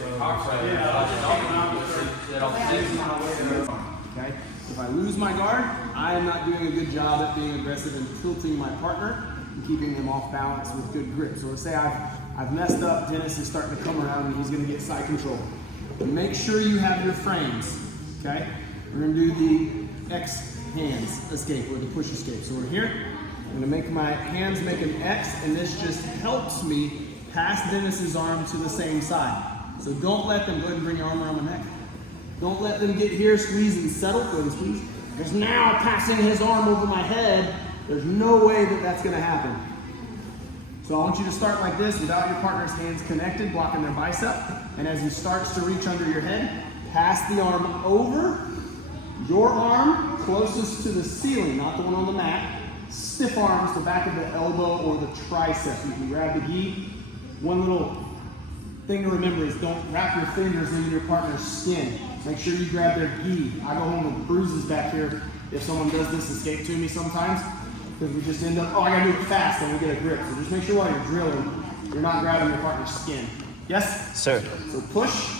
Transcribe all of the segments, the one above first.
Okay? If I lose my guard, I am not doing a good job at being aggressive and tilting my partner and keeping him off balance with good grip. So let's say I've messed up, Dennis is starting to come around and he's gonna get side control. Make sure you have your frames, okay? We're gonna do the X hands escape or the push escape. So we're here, I'm gonna make my hands make an X, and this just helps me pass Dennis's arm to the same side. So don't let them, go ahead and bring your arm around my neck. Don't let them get here, squeeze and settle, go ahead and squeeze. Because now passing his arm over my head, there's no way that that's gonna happen. So I want you to start like this without your partner's hands connected, blocking their bicep. And as he starts to reach under your head, pass the arm over, your arm closest to the ceiling, not the one on the mat. Stiff arms, the back of the elbow or the tricep. You can grab the gi. One little thing to remember is don't wrap your fingers into your partner's skin. Make sure you grab their gi. I go home with bruises back here if someone does this escape to me sometimes, because we just end up, oh, I gotta do it fast and we get a grip. So just make sure while you're drilling, you're not grabbing your partner's skin. Yes? Sir. So push.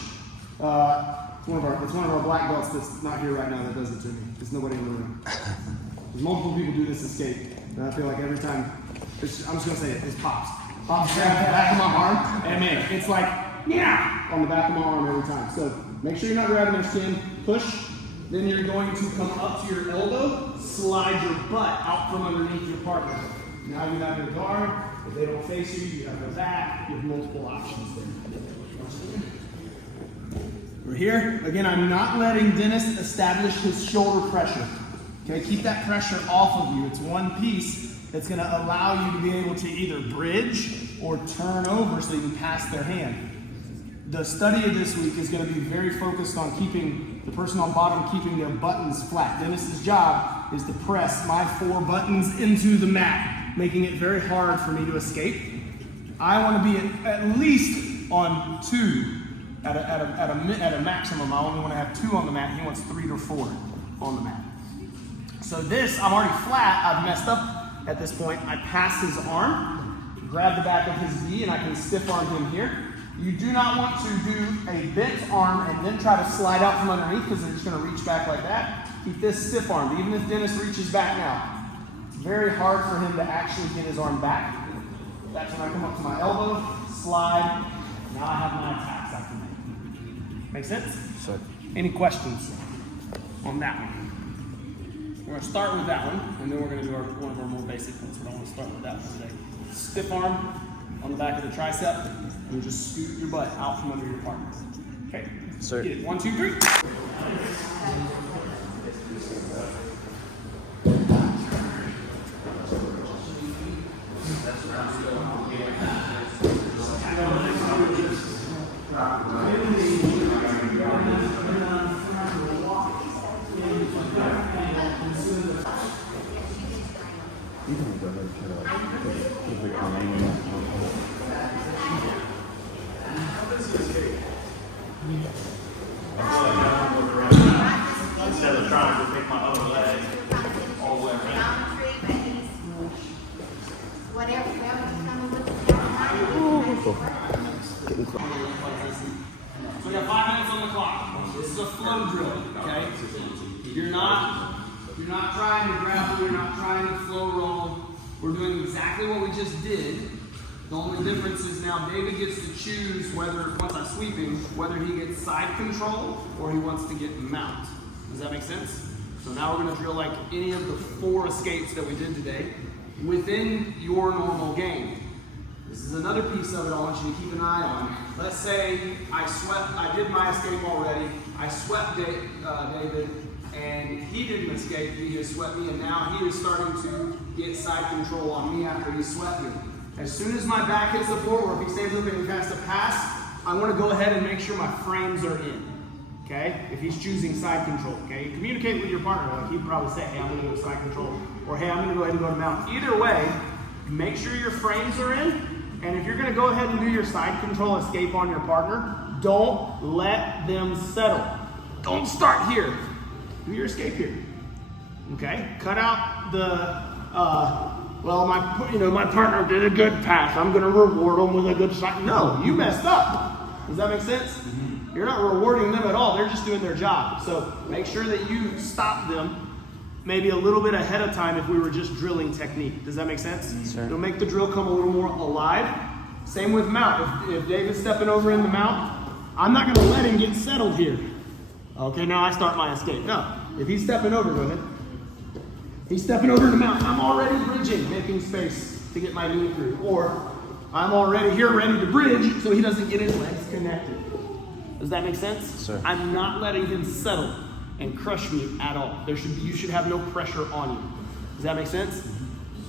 It's one of our black belts that's not here right now that does it to me. There's nobody in the room. There's multiple people do this escape, and I feel like every time, I'm just gonna say it, it pops. Pops grab the back of my arm, and man, it's like, yeah, on the back of my arm every time. So make sure you're not grabbing their skin, push, then you're going to come up to your elbow, slide your butt out from underneath your partner. Now you have your guard. If they don't face you, you have their back. You have multiple options there. We're here. Again, I'm not letting Dennis establish his shoulder pressure. Okay, keep that pressure off of you. It's one piece that's going to allow you to be able to either bridge or turn over so you can pass their hand. The study of this week is going to be very focused on keeping the person on bottom, keeping their buttons flat. Dennis's job is to press my 4 buttons into the mat, making it very hard for me to escape. I want to be at least on 2 at a maximum. I only want to have 2 on the mat. He wants 3 or 4 on the mat. So this, I'm already flat. I've messed up at this point. I pass his arm, grab the back of his knee, and I can stiff arm him here. You do not want to do a bent arm and then try to slide out from underneath, because they're just going to reach back like that. Keep this stiff arm. Even if Dennis reaches back now, it's very hard for him to actually get his arm back. That's when I come up to my elbow, slide. Now I have my attacks I can make. Make sense? Sure. Any questions on that one? We're going to start with that one, and then we're going to do one of our more basic ones, but I want to start with that one today. Stiff arm on the back of the tricep, and just scoot your butt out from under your partner. Okay? Sir. Get it. 1, 2, 3. Instead of trying to pick my other leg all the way around. So we got 5 minutes on the clock. This is a flow drill, okay? You're not trying to grapple, you're not trying to flow roll. We're doing exactly what we just did. The only difference is now David gets to choose whether, once I sweep him, whether he gets side control or he wants to get mount. Does that make sense? So now we're going to drill like any of the 4 escapes that we did today within your normal game. This is another piece of it I want you to keep an eye on. Let's say I did my escape already, I swept David, and he didn't escape, he just swept me, and now he is starting to get side control on me after he swept me. As soon as my back hits the floor, or if he stays up and he has to pass, I want to go ahead and make sure my frames are in. Okay? If he's choosing side control, okay? Communicate with your partner. Like he'd probably say, hey, I'm going to go to side control, or hey, I'm going to go ahead and go to mount. Either way, make sure your frames are in, and if you're going to go ahead and do your side control escape on your partner, don't let them settle. Don't start here. Do your escape here. Okay? Cut out the, well, my partner did a good pass. I'm going to reward him with a good side. No, you messed up. Does that make sense? You're not rewarding them at all. They're just doing their job. So make sure that you stop them maybe a little bit ahead of time if we were just drilling technique. Does that make sense? Sure. It'll make the drill come a little more alive. Same with mount. If David's stepping over in the mount, I'm not gonna let him get settled here. Okay, now I start my escape. No, if he's stepping over, go ahead. He's stepping over in the mount. I'm already bridging, making space to get my knee through. Or I'm already here ready to bridge so he doesn't get his legs connected. Does that make sense? Sure. I'm not letting him settle and crush me at all. You should have no pressure on you. Does that make sense?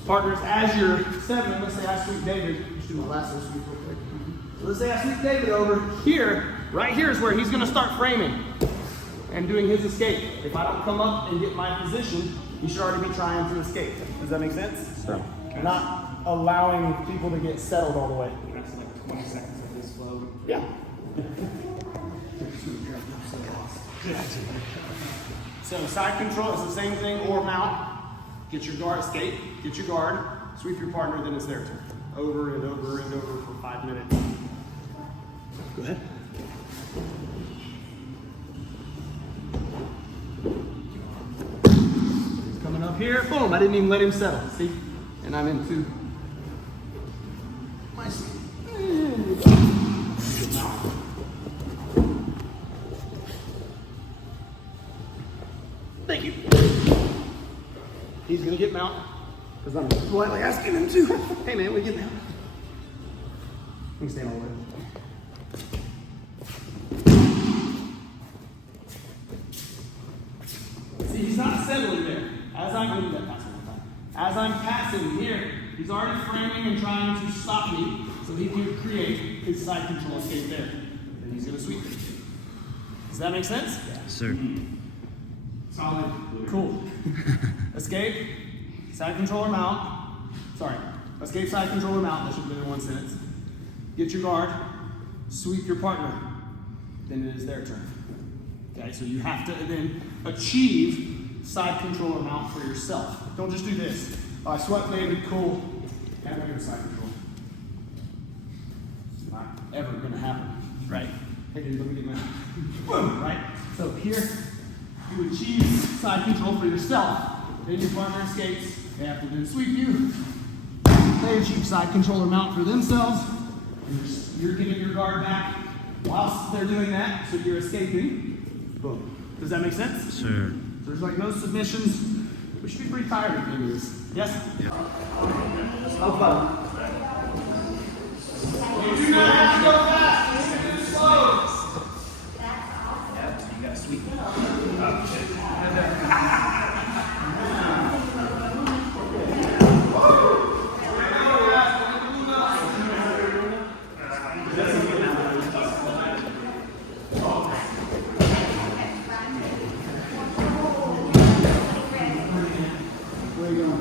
Partners, as you're settling, let's say I sweep David. Just do my lasso sweep real quick. So let's say I sweep David over here. Right here is where he's gonna start framing and doing his escape. If I don't come up and get my position, he should already be trying to escape. Does that make sense? Sure. Not allowing people to get settled all the way. That's like 20 seconds of this flow. Yeah. So side control is the same thing, or mount. Get your guard, escape, get your guard, sweep your partner, then it's their turn. Over and over and over for 5 minutes. Go ahead. He's coming up here, boom, I didn't even let him settle, see? And I'm into my seat. Thank you. He's gonna get mount because I'm politely asking him to. Hey man, we get mount. You can stand all the way. See, he's not settling there. As I'm passing here, he's already framing and trying to stop me so he can create his side control escape there. And he's gonna sweep it. Does that make sense? Sir. Solid. Cool. Escape, side controller mount. Sorry. Escape, side controller mount. That should have been in one sentence. Get your guard. Sweep your partner. Then it is their turn. Okay, so you have to then achieve side controller mount for yourself. Don't just do this. I swept David, cool. Have a side control. It's not ever gonna happen. Right? Hey dude, let me get my boom, right? So here, you achieve side control for yourself. Then your partner escapes. They have to then sweep you. They achieve side controller mount for themselves. You're getting your guard back whilst they're doing that, so you're escaping. Boom. Does that make sense? Sure. So there's like no submissions. We should be pretty tired at the end of this. Yes? Yeah. No fun. You do not have to go fast. You can do slow. Yeah, so you got sweet. Where are you going?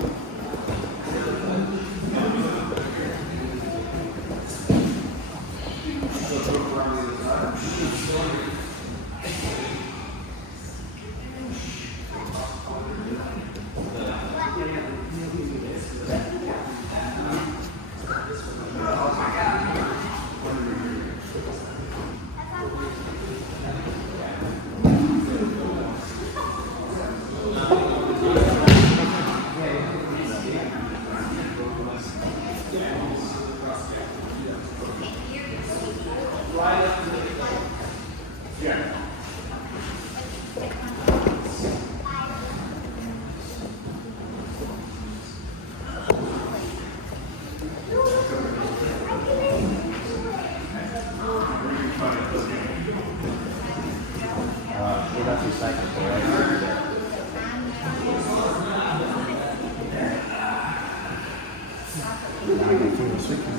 So that's your cycle, right? Now I can feel the sickness.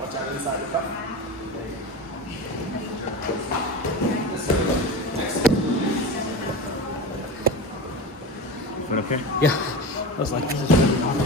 Watch out inside the cup. okay? Yeah. I was like, this is really hard.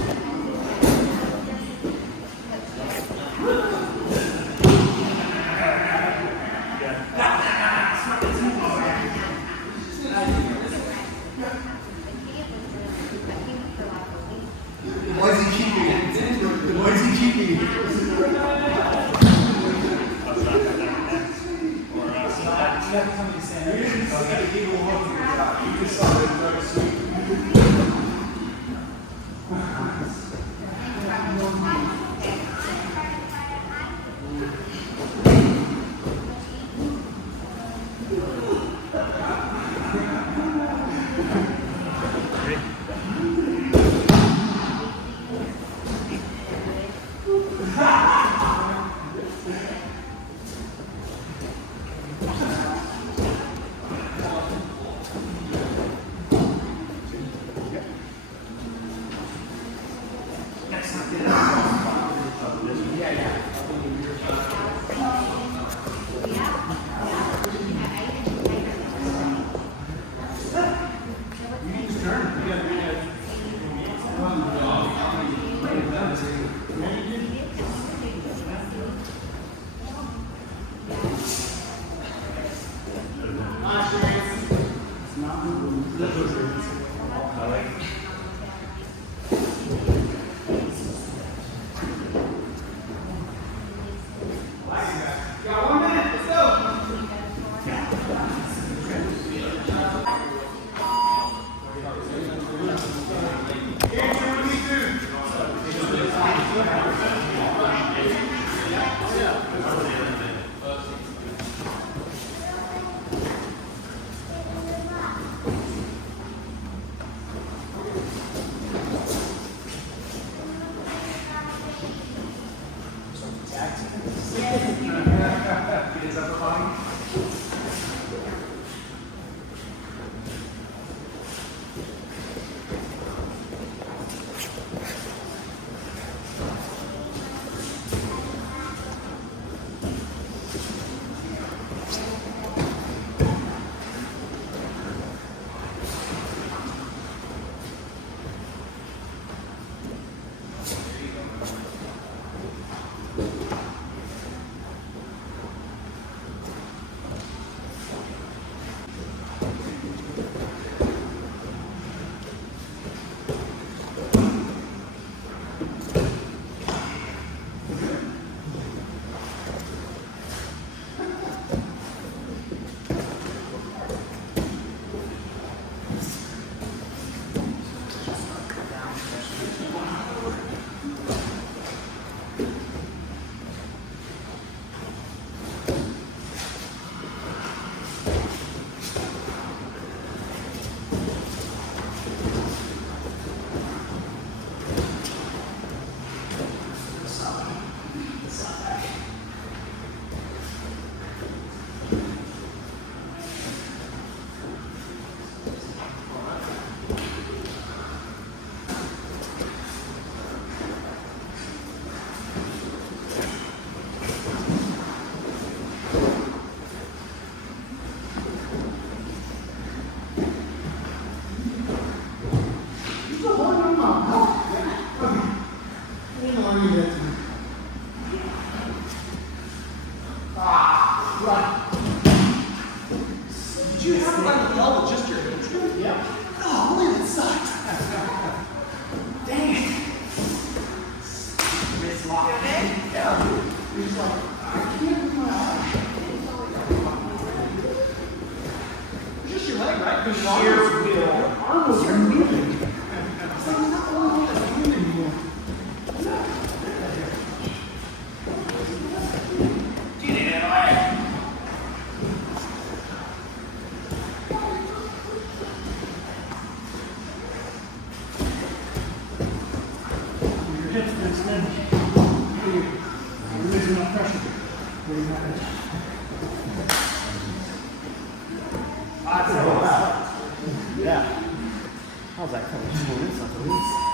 How's that coming? It's not the least.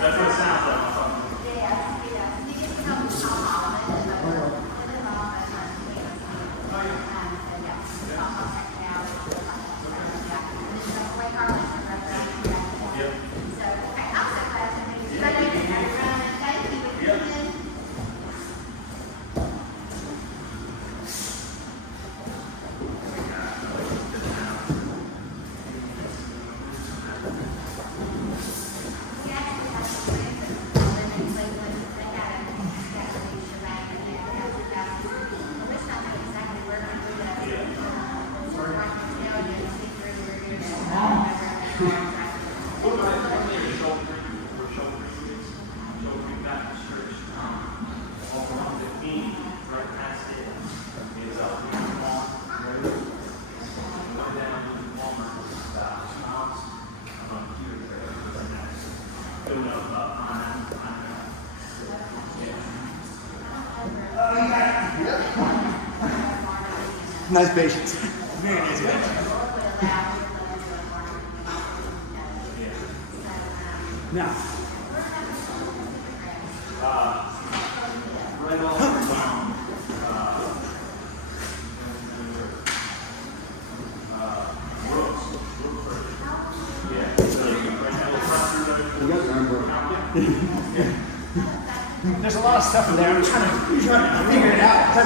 That's what it sounds like. Nice patience. Very nice guy. Now. Right off. There's a lot of stuff in there. I'm trying to figure it out.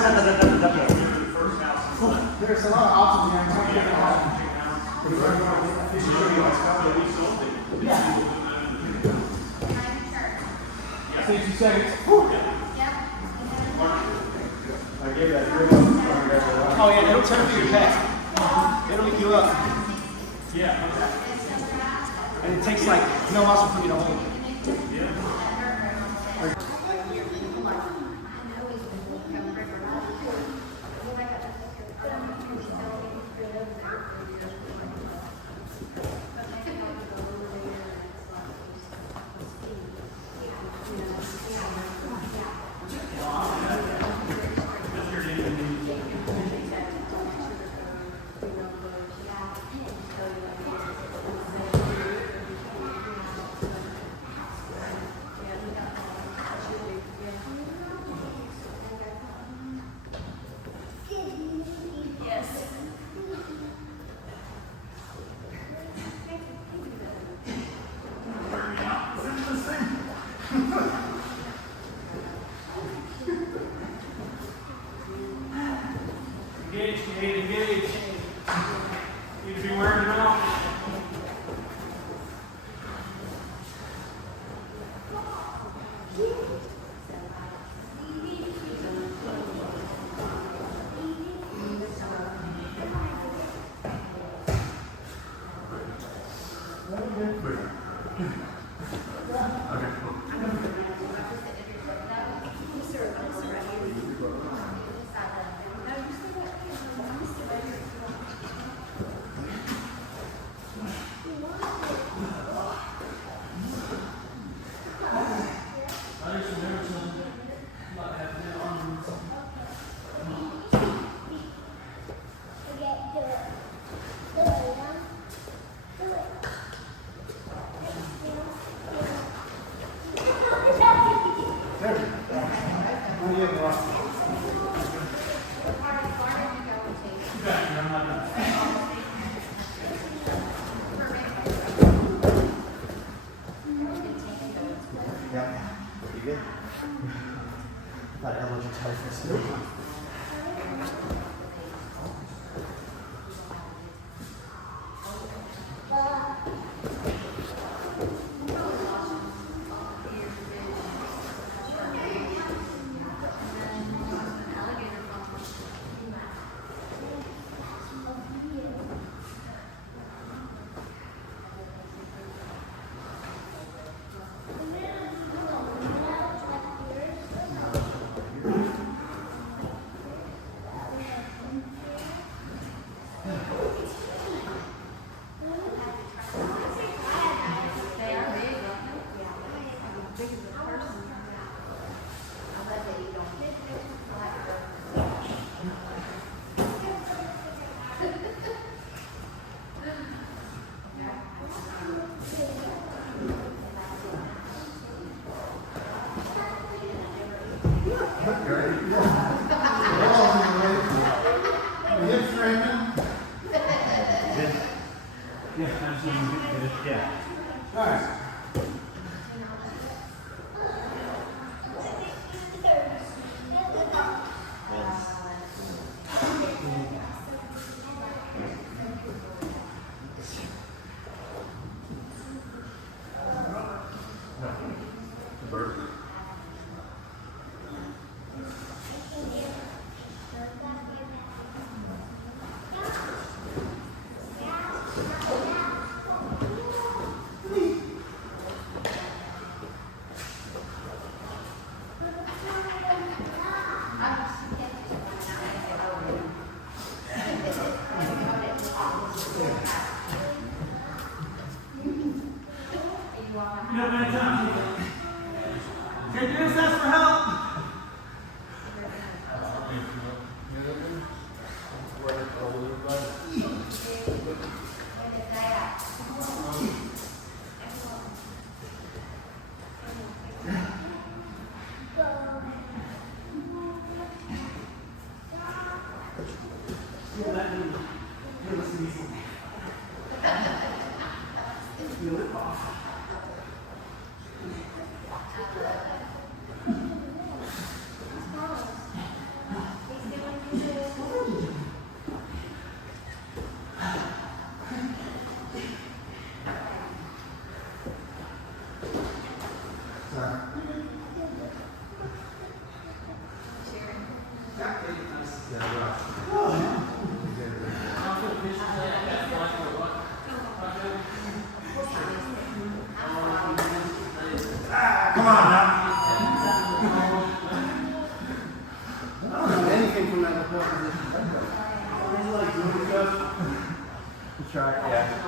There's a lot of options here. I'm trying to figure it out. Yeah. 60 seconds. Oh yeah, it'll turn for your pec. It'll wake you up. Yeah. And it takes like no muscle for you to hold. Engage, engage. Need to be wearing it out. That elbow tight for a second. Try, yeah.